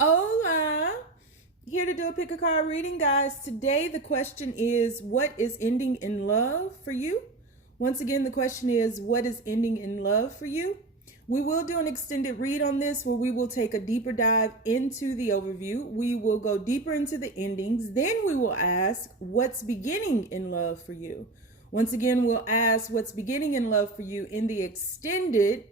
Hola! Here to do a pick a card reading, guys. Today the question is, what is ending in love for you? Once again, the question is, what is ending in love for you? We will do an extended read on this where we will take a deeper dive into the overview. We will go deeper into the endings. Then we will ask, what's beginning in love for you? Once again, we'll ask what's beginning in love for you in the extended,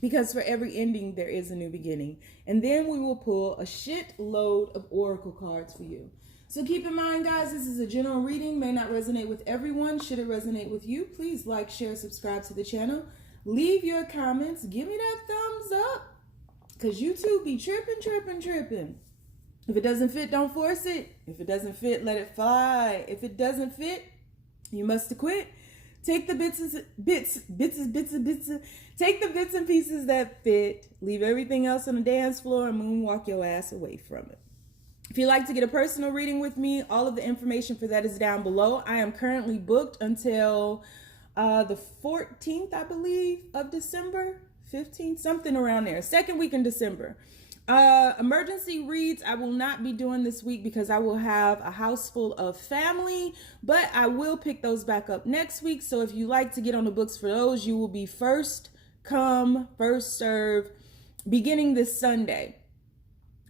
because for every ending, there is a new beginning. And then we will pull a shit load of oracle cards for you. So keep in mind, guys, this is a general reading, may not resonate with everyone. Should it resonate with you, please like, share, subscribe to the channel. Leave your comments. Give me that thumbs up, because YouTube be tripping. If it doesn't fit, don't force it. If it doesn't fit, let it fly. If it doesn't fit, you must have quit. Take the bits and pieces that fit. Leave everything else on the dance floor and moonwalk your ass away from it. If you'd like to get a personal reading with me, all of the information for that is down below. I am currently booked until the 14th, I believe, of December, 15th, something around there. Second week in December. Emergency reads I will not be doing this week because I will have a house full of family, but I will pick those back up next week. So if you like to get on the books for those, you will be first come, first serve, beginning this Sunday.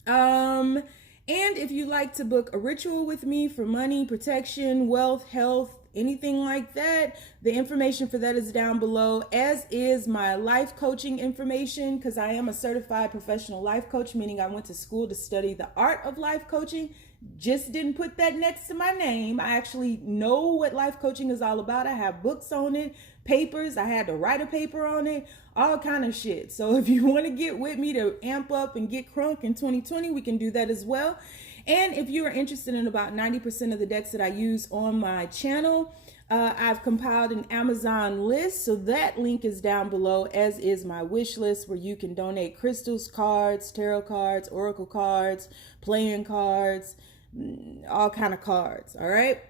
And if you like to book a ritual with me for money, protection, wealth, health, anything like that, the information for that is down below, as is my life coaching information, because I am a certified professional life coach, meaning I went to school to study the art of life coaching. Just didn't put that next to my name. I actually know what life coaching is all about. I have books on it, papers. I had to write a paper on it, all kind of shit. So if you want to get with me to amp up and get crunk in 2020, we can do that as well. And if you are interested in about 90% of the decks that I use on my channel, I've compiled an Amazon list. So that link is down below, as is my wish list, where you can donate crystals, cards, tarot cards, oracle cards, playing cards, all kind of cards. All right.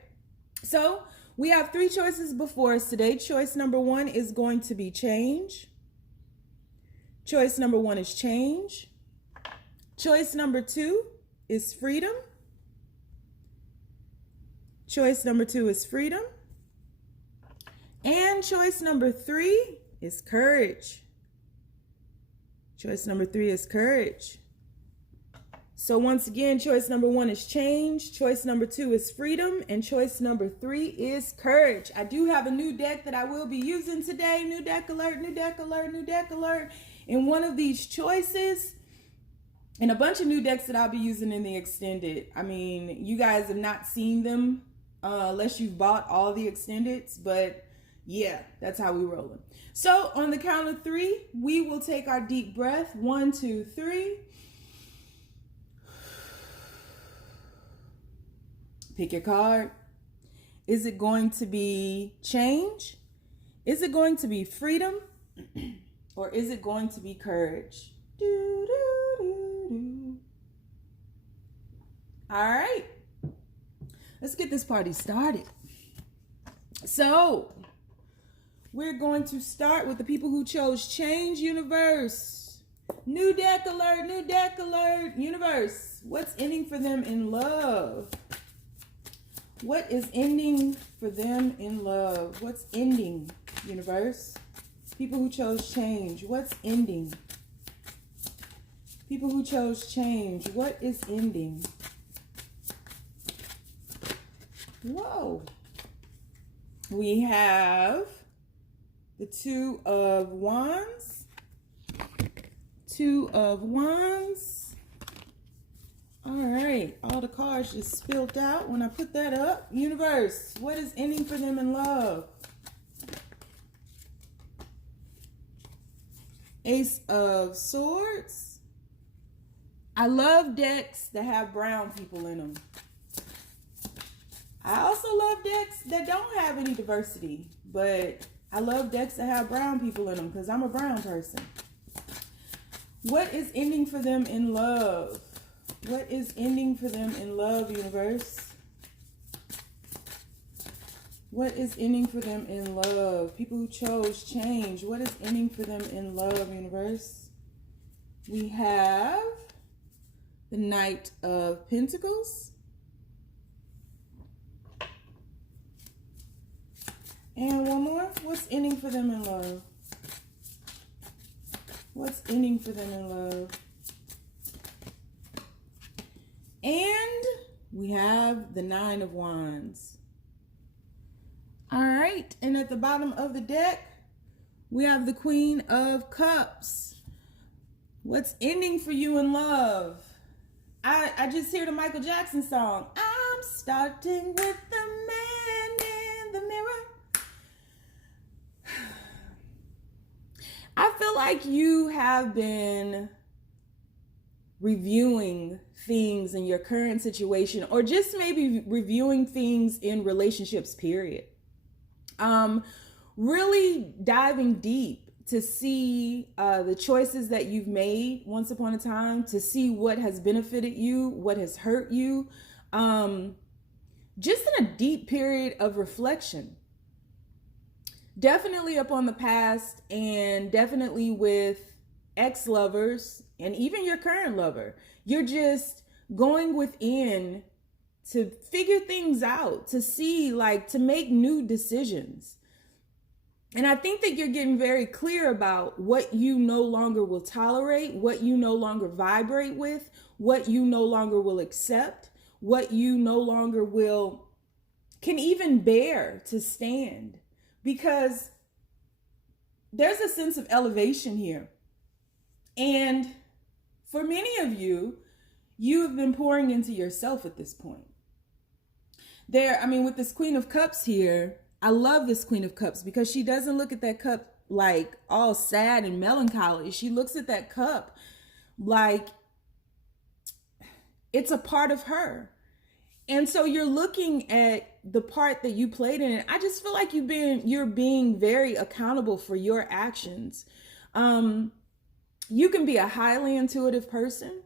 So we have three choices before us today. Choice number one is going to be change. Choice number one is change. Choice number two is freedom. Choice number two is freedom. And choice number three is courage. Choice number three is courage. So once again, choice number one is change. Choice number two is freedom. And choice number three is courage. I do have a new deck that I will be using today. New deck alert, new deck alert, new deck alert. In one of these choices, and a bunch of new decks that I'll be using in the extended. I mean, you guys have not seen them unless you've bought all the extendeds, but yeah, that's how we rolling. So on the count of three, we will take our deep breath. 1, 2, 3. Pick your card. Is it going to be change? Is it going to be freedom? Or is it going to be courage? All right, let's get this party started. So we're going to start with the people who chose change. Universe, new deck alert, new deck alert. Universe, what's ending for them in love? What is ending for them in love? What's ending, universe? People who chose change, what's ending? People who chose change, what is ending? Whoa. We have the Two of Wands. Two of Wands. All right. All the cards just spilled out when I put that up. Universe, what is ending for them in love? Ace of Swords. I love decks that have brown people in them. I also love decks that don't have any diversity, but I love decks that have brown people in them because I'm a brown person. What is ending for them in love? What is ending for them in love, universe? What is ending for them in love? People who chose change. What is ending for them in love, universe? We have the Knight of Pentacles. And one more. What's ending for them in love? What's ending for them in love? And we have the Nine of Wands. All right. And at the bottom of the deck, we have the Queen of Cups. What's ending for you in love? I just hear the Michael Jackson song. I'm starting with the man in the mirror. I feel like you have been reviewing things in your current situation, or just maybe reviewing things in relationships, period. Really diving deep to see the choices that you've made once upon a time, to see what has benefited you, what has hurt you. Just in a deep period of reflection. Definitely up on the past, and definitely with ex-lovers and even your current lover. You're just going within to figure things out, to see, like, to make new decisions. And I think that you're getting very clear about what you no longer will tolerate, what you no longer vibrate with, what you no longer will accept, what you no longer can even bear to stand. Because there's a sense of elevation here. And for many of you, you have been pouring into yourself at this point. With this Queen of Cups here, I love this Queen of Cups because she doesn't look at that cup like all sad and melancholy. She looks at that cup like it's a part of her. And so you're looking at the part that you played in it. I just feel like you're being very accountable for your actions. You can be a highly intuitive person,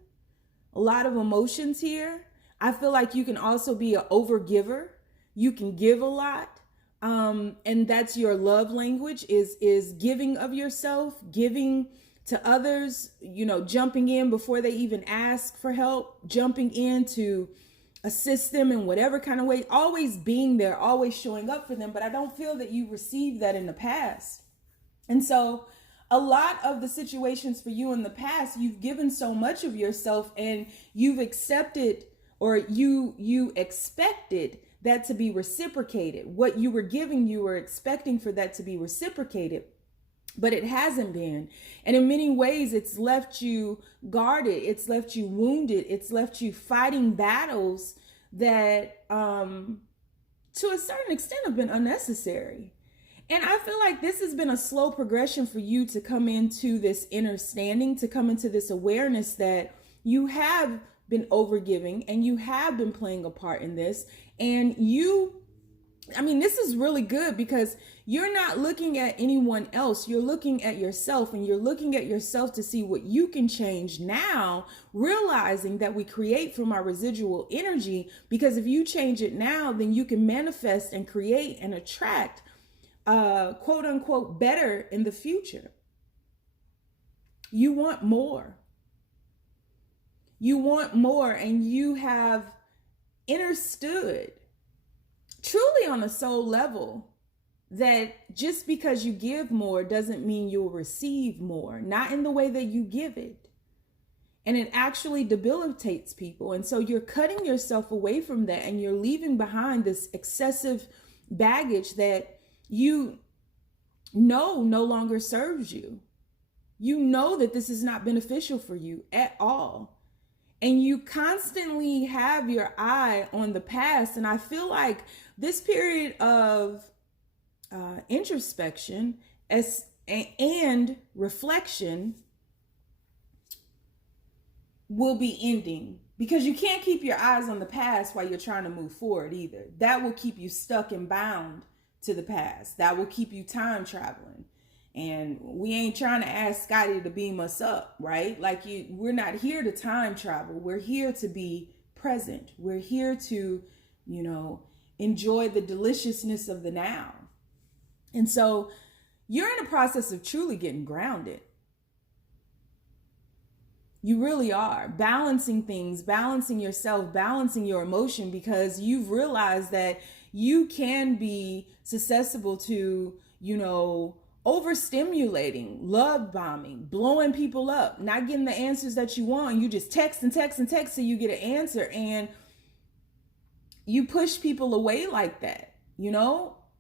a lot of emotions here. I feel like you can also be an overgiver. You can give a lot. And that's your love language is giving of yourself, giving to others, jumping in before they even ask for help, jumping in to assist them in whatever kind of way, always being there, always showing up for them. But I don't feel that you received that in the past. And so a lot of the situations for you in the past, you've given so much of yourself and you've accepted, or you expected that to be reciprocated. What you were giving, you were expecting for that to be reciprocated, but it hasn't been. And in many ways, it's left you guarded. It's left you wounded. It's left you fighting battles that, to a certain extent, have been unnecessary. And I feel like this has been a slow progression for you to come into this understanding, to come into this awareness that you have been overgiving and you have been playing a part in this. And this is really good because you're not looking at anyone else. You're looking at yourself, and you're looking at yourself to see what you can change now, realizing that we create from our residual energy, because if you change it now, then you can manifest and create and attract quote unquote better in the future. You want more. You want more, and you have understood truly on a soul level that just because you give more doesn't mean you'll receive more, not in the way that you give it. And it actually debilitates people. And so you're cutting yourself away from that, and you're leaving behind this excessive baggage that you know no longer serves you. You know that this is not beneficial for you at all. And you constantly have your eye on the past. And I feel like this period of introspection and reflection will be ending, because you can't keep your eyes on the past while you're trying to move forward either. That will keep you stuck and bound to the past. That will keep you time traveling. And we ain't trying to ask Scotty to beam us up, right? We're not here to time travel. We're here to be present. We're here to, enjoy the deliciousness of the now. And so you're in a process of truly getting grounded. You really are balancing things, balancing yourself, balancing your emotion, because you've realized that you can be susceptible to, overstimulating, love bombing, blowing people up, not getting the answers that you want. You just text and text and text so you get an answer, and you push people away like that.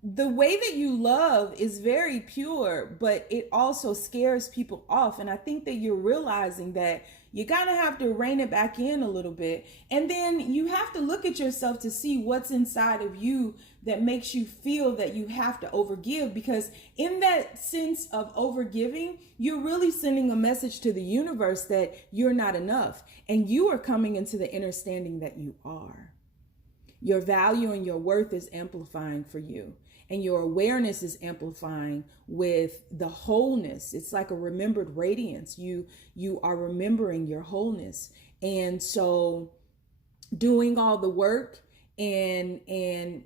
The way that you love is very pure, but it also scares people off. And I think that you're realizing that you kind of have to rein it back in a little bit. And then you have to look at yourself to see what's inside of you that makes you feel that you have to overgive. Because in that sense of overgiving, you're really sending a message to the universe that you're not enough. And you are coming into the understanding that you are. Your value and your worth is amplifying for you. And your awareness is amplifying with the wholeness. It's like a remembered radiance. You are remembering your wholeness. And so doing all the work and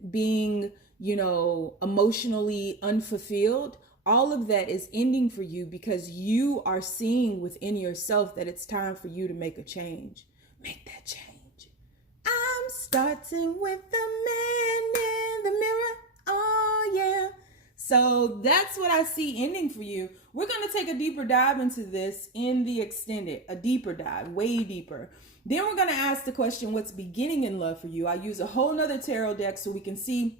being, emotionally unfulfilled, all of that is ending for you, because you are seeing within yourself that it's time for you to make a change. Make that change. I'm starting with the man in the mirror. Oh, yeah. So that's what I see ending for you. We're going to take a deeper dive into this in the extended, a deeper dive, way deeper. Then we're going to ask the question, what's beginning in love for you? I use a whole nother tarot deck so we can see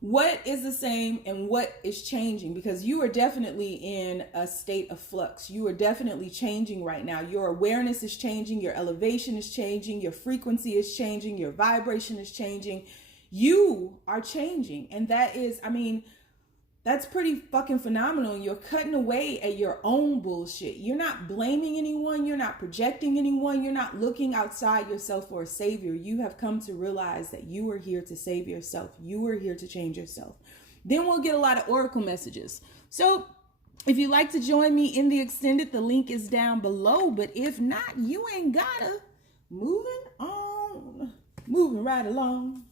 what is the same and what is changing, because you are definitely in a state of flux. You are definitely changing right now. Your awareness is changing. Your elevation is changing. Your frequency is changing. Your vibration is changing. You are changing. And that is, that's pretty fucking phenomenal. You're cutting away at your own bullshit. You're not blaming anyone. You're not projecting anyone. You're not looking outside yourself for a savior. You have come to realize that you are here to save yourself. You are here to change yourself. Then we'll get a lot of oracle messages. So if you'd like to join me in the extended, the link is down below. But if not, you ain't gotta. Moving on. Moving right along.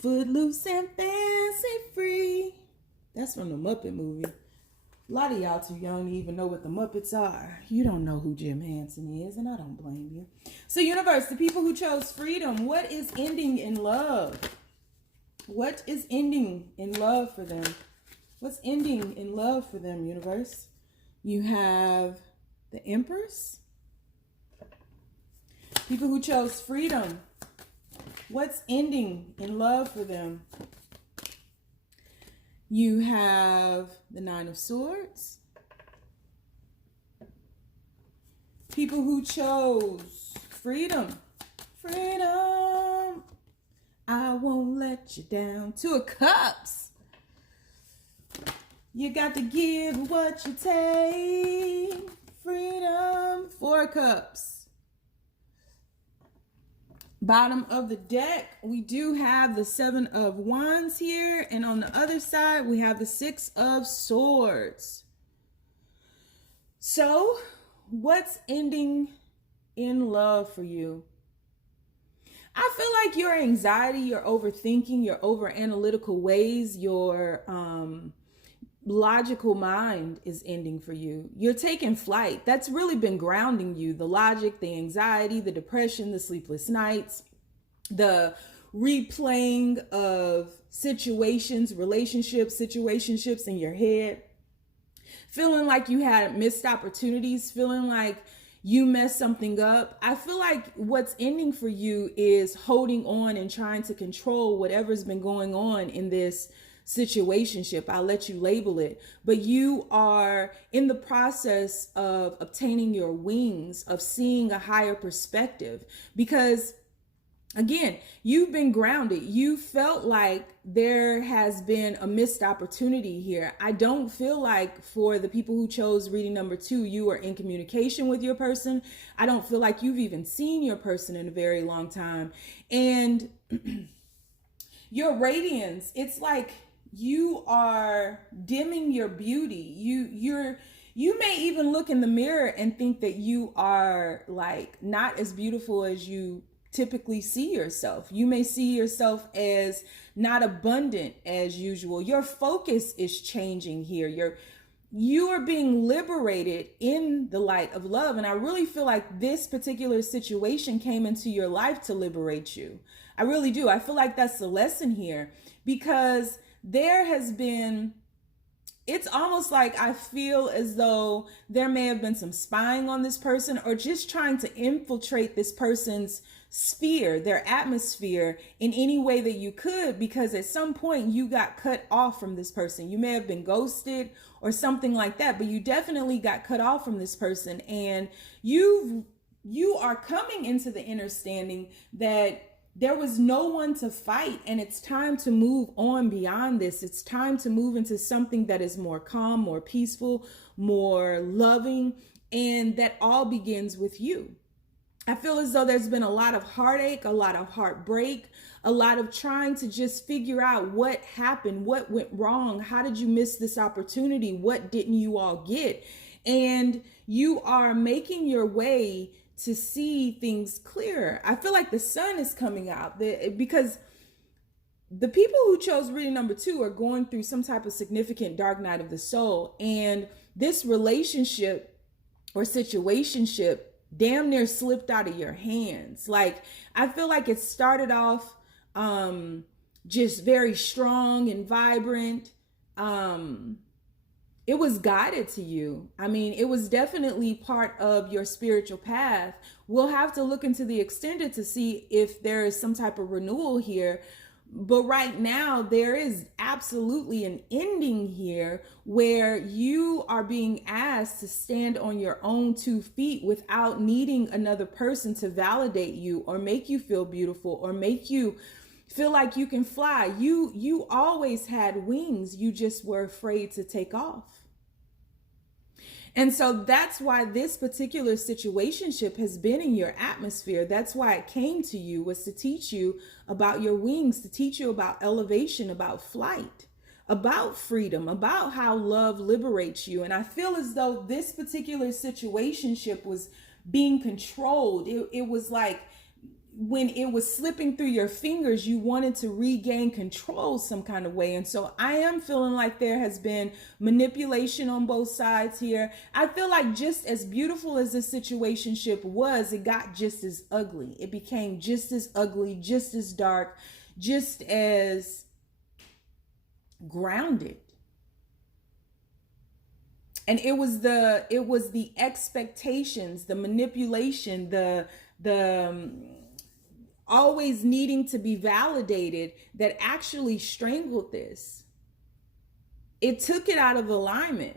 Footloose and fancy free. That's from the Muppet movie. A lot of y'all too young to even know what the Muppets are. You don't know who Jim Henson is, and I don't blame you. So universe, the people who chose freedom, what is ending in love? What is ending in love for them? What's ending in love for them, universe? You have the Empress. People who chose freedom. What's ending in love for them? You have the Nine of Swords. People who chose freedom. Freedom. I won't let you down. Two of Cups. You got to give what you take. Freedom. Four of Cups. Bottom of the deck, we do have the Seven of Wands here. And on the other side, we have the Six of Swords. So, what's ending in love for you? I feel like your anxiety, your overthinking, your over-analytical ways, your logical mind is ending for you. You're taking flight. That's really been grounding you. The logic, the anxiety, the depression, the sleepless nights, the replaying of situations, relationships, situationships in your head, feeling like you had missed opportunities, feeling like you messed something up. I feel like what's ending for you is holding on and trying to control whatever's been going on in this situationship. I'll let you label it, but you are in the process of obtaining your wings, of seeing a higher perspective, because again, you've been grounded. You felt like there has been a missed opportunity here. I don't feel like for the people who chose reading number 2, you are in communication with your person. I don't feel like you've even seen your person in a very long time. And your radiance, it's like you are dimming your beauty. You may even look in the mirror and think that you are like not as beautiful as you typically see yourself. You may see yourself as not abundant as usual. Your focus is changing here. you are being liberated in the light of love. And I really feel like this particular situation came into your life to liberate you. I really do. I feel like that's the lesson here, because there has been, it's almost like I feel as though there may have been some spying on this person, or just trying to infiltrate this person's sphere, their atmosphere, in any way that you could, because at some point you got cut off from this person. You may have been ghosted or something like that, but you definitely got cut off from this person. And you are coming into the understanding that there was no one to fight, and it's time to move on beyond this. It's time to move into something that is more calm, more peaceful, more loving, and that all begins with you. I feel as though there's been a lot of heartache, a lot of heartbreak, a lot of trying to just figure out what happened, what went wrong, how did you miss this opportunity, what didn't you all get? And you are making your way to see things clearer. I feel like the sun is coming out, because the people who chose reading number 2 are going through some type of significant dark night of the soul. And this relationship or situationship damn near slipped out of your hands. Like, I feel like it started off just very strong and vibrant. It was guided to you. I mean, it was definitely part of your spiritual path. We'll have to look into the extended to see if there is some type of renewal here. But right now, there is absolutely an ending here where you are being asked to stand on your own 2 feet without needing another person to validate you or make you feel beautiful or make you feel like you can fly. You always had wings. You just were afraid to take off. And so that's why this particular situationship has been in your atmosphere. That's why it came to you, was to teach you about your wings, to teach you about elevation, about flight, about freedom, about how love liberates you. And I feel as though this particular situationship was being controlled. It was like, when it was slipping through your fingers, you wanted to regain control some kind of way. And so I am feeling like there has been manipulation on both sides here. I feel like just as beautiful as this situationship was, it got just as ugly. It became just as ugly, just as dark, just as grounded. And it was the expectations, the manipulation, the always needing to be validated that actually strangled this. It took it out of alignment.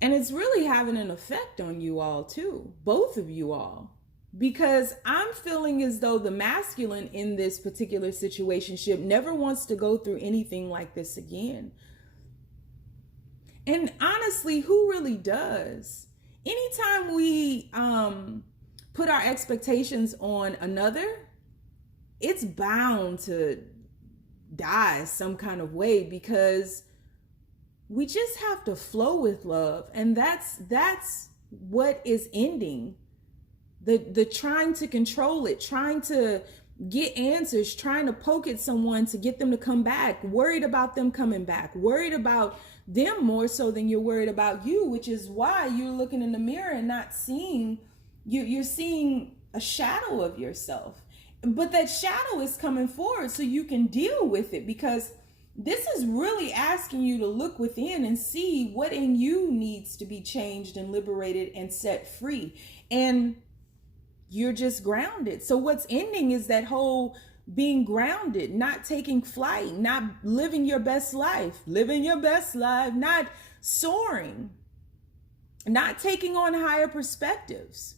And it's really having an effect on you all too, both of you all, because I'm feeling as though the masculine in this particular situationship never wants to go through anything like this again. And honestly, who really does? Anytime we put our expectations on another, it's bound to die some kind of way, because we just have to flow with love. And that's what is ending. The trying to control it, trying to get answers, trying to poke at someone to get them to come back, worried about them coming back, worried about them more so than you're worried about you, which is why you're looking in the mirror and not seeing, you're seeing a shadow of yourself. But that shadow is coming forward so you can deal with it, because this is really asking you to look within and see what in you needs to be changed and liberated and set free. And you're just grounded. So what's ending is that whole being grounded, not taking flight, not living your best life, not soaring, not taking on higher perspectives,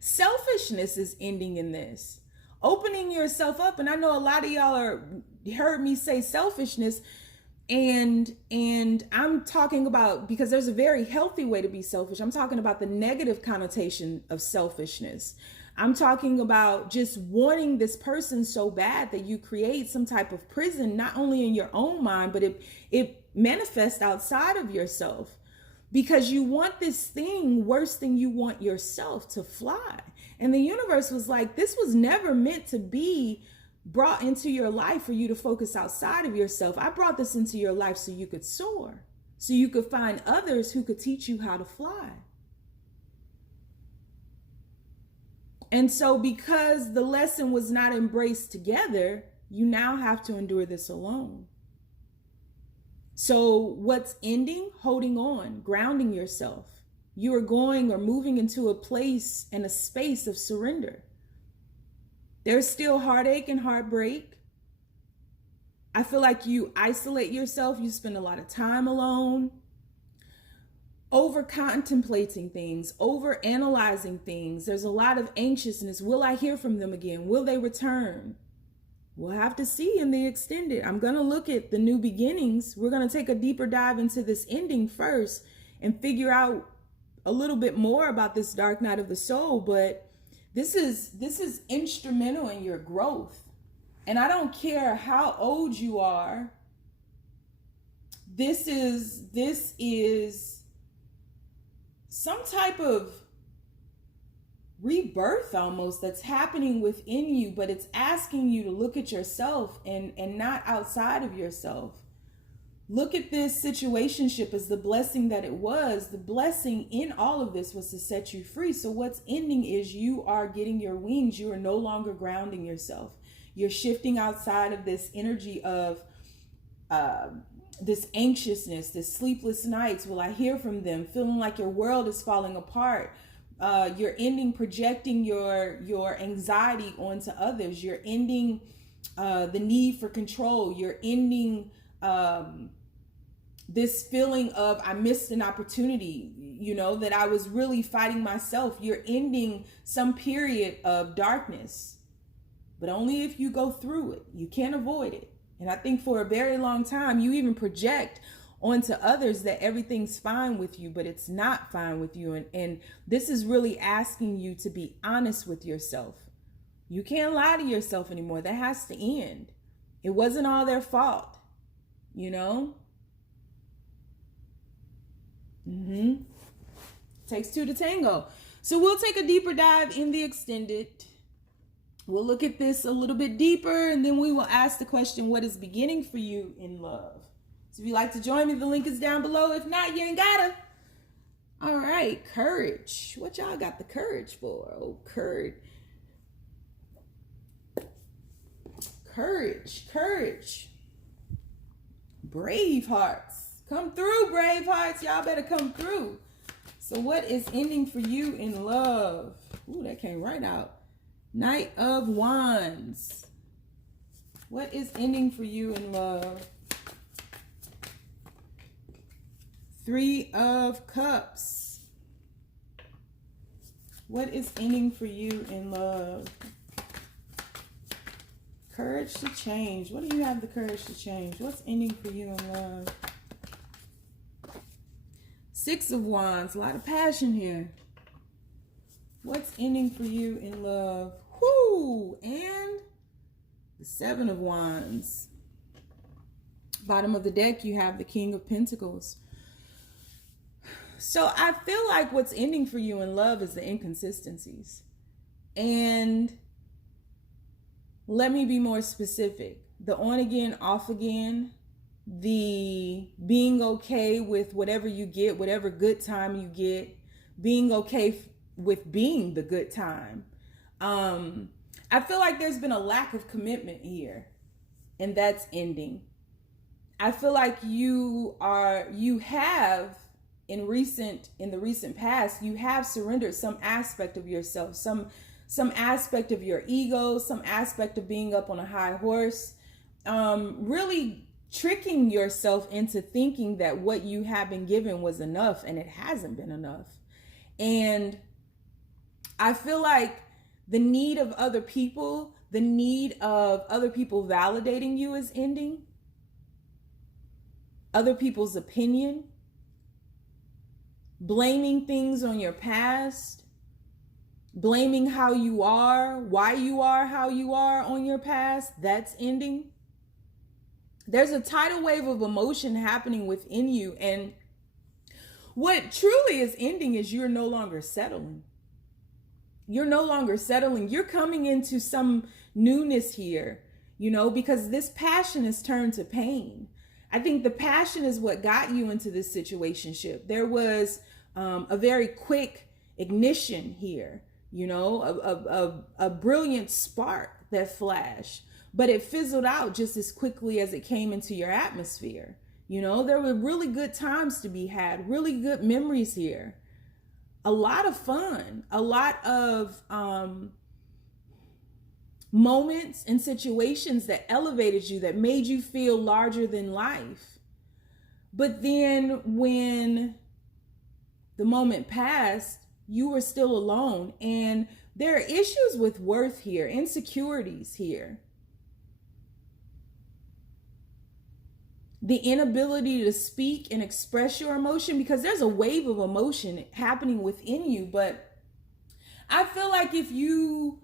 Selfishness is ending in this. Opening yourself up. And I know a lot of y'all heard me say selfishness, and I'm talking about, because there's a very healthy way to be selfish. I'm talking about the negative connotation of selfishness. I'm talking about just wanting this person so bad that you create some type of prison, not only in your own mind, but it manifests outside of yourself, because you want this thing worse than you want yourself to fly. And the universe was like, this was never meant to be brought into your life for you to focus outside of yourself. I brought this into your life so you could soar, so you could find others who could teach you how to fly. And so because the lesson was not embraced together, you now have to endure this alone. So what's ending? Holding on, grounding yourself. You are going or moving into a place and a space of surrender. There's still heartache and heartbreak. I feel like you isolate yourself. You spend a lot of time alone, over contemplating things, over analyzing things. There's a lot of anxiousness. Will I hear from them again? Will they return? We'll have to see in the extended. I'm going to look at the new beginnings. We're going to take a deeper dive into this ending first and figure out a little bit more about this dark night of the soul. But this is instrumental in your growth. And I don't care how old you are. This is some type of rebirth almost that's happening within you, but it's asking you to look at yourself and not outside of yourself. Look at this situationship as the blessing that it was. The blessing in all of this was to set you free. So what's ending is you are getting your wings. You are no longer grounding yourself. You're shifting outside of this energy of this anxiousness, this sleepless nights. Will I hear from them? Feeling like your world is falling apart. You're ending projecting your anxiety onto others. You're ending the need for control. You're ending this feeling of I missed an opportunity, that I was really fighting myself. You're ending some period of darkness, but only if you go through it. You can't avoid it. And I think for a very long time, you even project onto others that everything's fine with you, but it's not fine with you. And this is really asking you to be honest with yourself. You can't lie to yourself anymore. That has to end. It wasn't all their fault, Takes two to tango. So we'll take a deeper dive in the extended. We'll look at this a little bit deeper, and then we will ask the question, what is beginning for you in love? So if you'd like to join me, the link is down below. If not, you ain't gotta. All right, courage. What y'all got the courage for? Oh, courage. Courage. Bravehearts. Come through, Bravehearts. Y'all better come through. So what is ending for you in love? Ooh, that came right out. Knight of Wands. What is ending for you in love? Three of Cups. What is ending for you in love? Courage to change. What do you have the courage to change? What's ending for you in love? Six of Wands. A lot of passion here. What's ending for you in love? Whoo! And the Seven of Wands. Bottom of the deck, you have the King of Pentacles. So I feel like what's ending for you in love is the inconsistencies. And let me be more specific. The on again, off again, the being okay with whatever you get, whatever good time you get, being okay with being the good time. I feel like there's been a lack of commitment here, and that's ending. I feel like you have in the recent past, you have surrendered some aspect of yourself, some aspect of your ego, some aspect of being up on a high horse, really tricking yourself into thinking that what you have been given was enough, and it hasn't been enough. And I feel like the need of other people validating you is ending. Other people's opinion, blaming things on your past, blaming how you are, why you are how you are on your past, that's ending. There's a tidal wave of emotion happening within you, and what truly is ending is you're no longer settling. You're no longer settling. You're coming into some newness here. because this passion has turned to pain. I think the passion is what got you into this situationship. There was a very quick ignition here, a brilliant spark that flashed, but it fizzled out just as quickly as it came into your atmosphere. There were really good times to be had, really good memories here, a lot of fun, a lot of moments and situations that elevated you, that made you feel larger than life. But then when the moment passed, you were still alone. And there are issues with worth here, insecurities here. The inability to speak and express your emotion, because there's a wave of emotion happening within you. But I feel like if you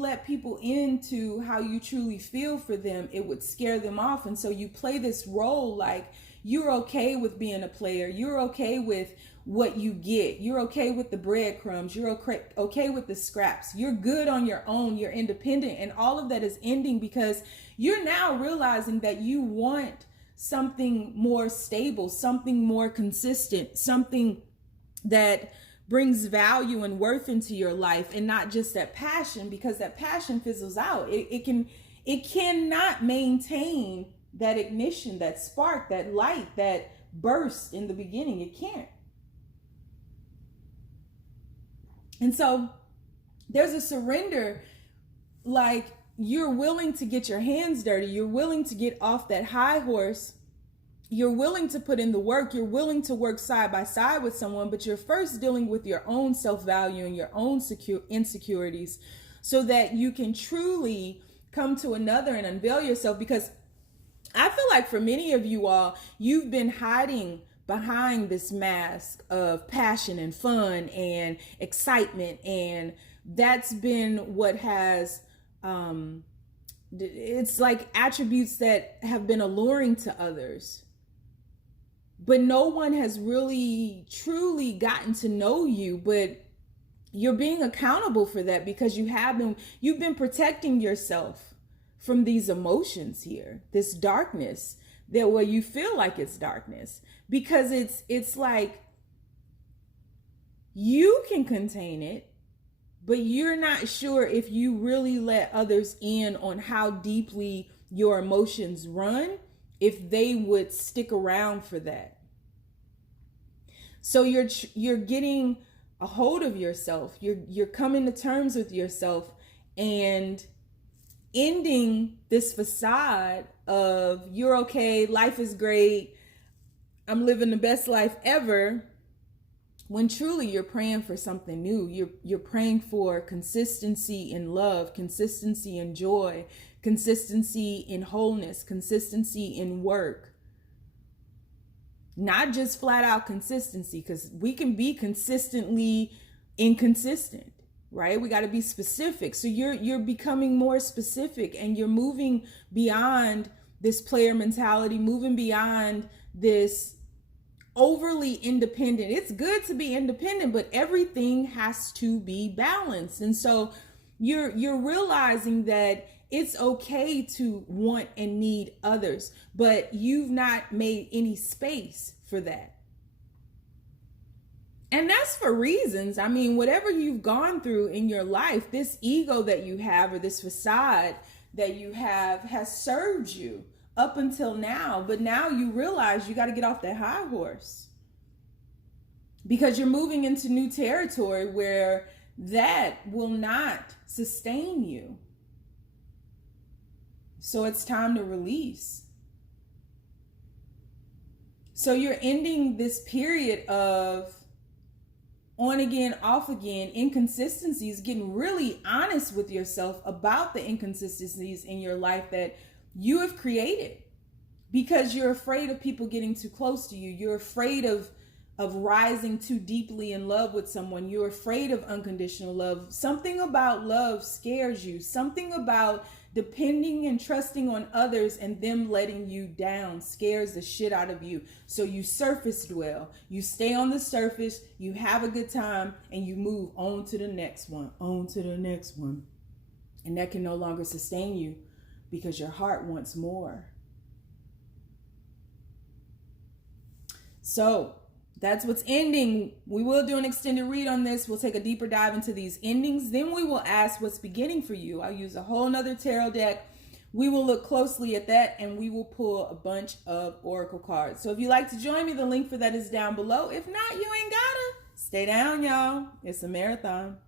let people into how you truly feel for them, it would scare them off. And so you play this role like you're okay with being a player. You're okay with what you get. You're okay with the breadcrumbs. You're okay with the scraps. You're good on your own. You're independent. And all of that is ending because you're now realizing that you want something more stable, something more consistent, something that brings value and worth into your life, and not just that passion, because that passion fizzles out. It cannot maintain that ignition, that spark, that light, that burst in the beginning. It can't. And so there's a surrender, like you're willing to get your hands dirty. You're willing to get off that high horse. You're willing to put in the work. You're willing to work side by side with someone, but you're first dealing with your own self-value and your own insecurities so that you can truly come to another and unveil yourself. Because I feel like for many of you all, you've been hiding behind this mask of passion and fun and excitement. And that's been what has, it's like attributes that have been alluring to others. But no one has really truly gotten to know you, but you're being accountable for that because you've been protecting yourself from these emotions here, this darkness, that where you feel like it's darkness, because it's like you can contain it, but you're not sure if you really let others in on how deeply your emotions run, if they would stick around for that. So you're getting a hold of yourself. You're coming to terms with yourself and ending this facade of you're okay, life is great, I'm living the best life ever, when truly you're praying for something new. You're praying for consistency in love, consistency in joy, consistency in wholeness, consistency in work. Not just flat out consistency, because we can be consistently inconsistent, right? We got to be specific. So you're becoming more specific, and you're moving beyond this player mentality, moving beyond this overly independent. It's good to be independent, but everything has to be balanced. And so you're realizing that it's okay to want and need others, but you've not made any space for that. And that's for reasons. I mean, whatever you've gone through in your life, this ego that you have, or this facade that you have, has served you up until now. But now you realize you got to get off that high horse, because you're moving into new territory where that will not sustain you. So it's time to release. So you're ending this period of on again, off again, inconsistencies, getting really honest with yourself about the inconsistencies in your life that you have created, because you're afraid of people getting too close to you. You're afraid of rising too deeply in love with someone. You're afraid of unconditional love. Something about love scares you. Something about Depending and trusting on others and them letting you down scares the shit out of you. So you surface dwell. You stay on the surface, you have a good time, and you move on to the next one, on to the next one. And that can no longer sustain you because your heart wants more. So that's what's ending. We will do an extended read on this. We'll take a deeper dive into these endings. Then we will ask what's beginning for you. I'll use a whole nother tarot deck. We will look closely at that and we will pull a bunch of oracle cards. So if you'd like to join me, the link for that is down below. If not, you ain't gotta. Stay down, y'all. It's a marathon.